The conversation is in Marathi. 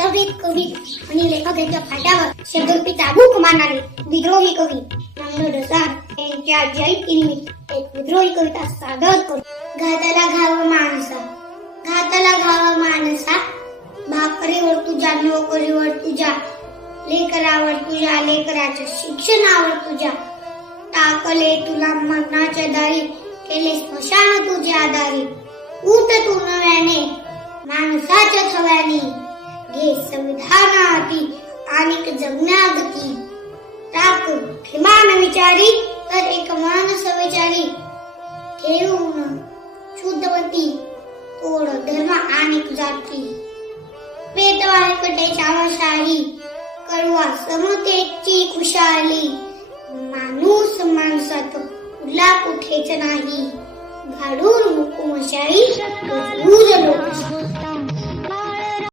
वास्तविक कवी आणि लेखक यांच्या फाट्यावर शब्दरूपी चाबूक मारणारे विद्रोही कवी नंद डसार यांच्या जयंतीनिमित्त एक विद्रोही कविता सादर करू. घाताला घाव माणसा. घाताला घाव माणसा. भाकरीवर तुझ्या नोकरीवर तुझ्या. लेकरावर तुझ्या लेकराच्या शिक्षणावर तुझ्या. टाकले तुला मरणाच्या दारी. केले स्मशान तुझ्या आधारी उठ तू नव्याने माणसाच्या थव्याने. आणि जगण्यागती टाक किमान विचारी तर एक मानस विचारी ठेवून शुद्धवती तोड धर्म आणि जाती. वेदवाय कटेच्या वशाली कळवा समतेची खुशाली माणूस माणसात उरला कुठेच नाही. घाडून हुकुमशाही मजबूर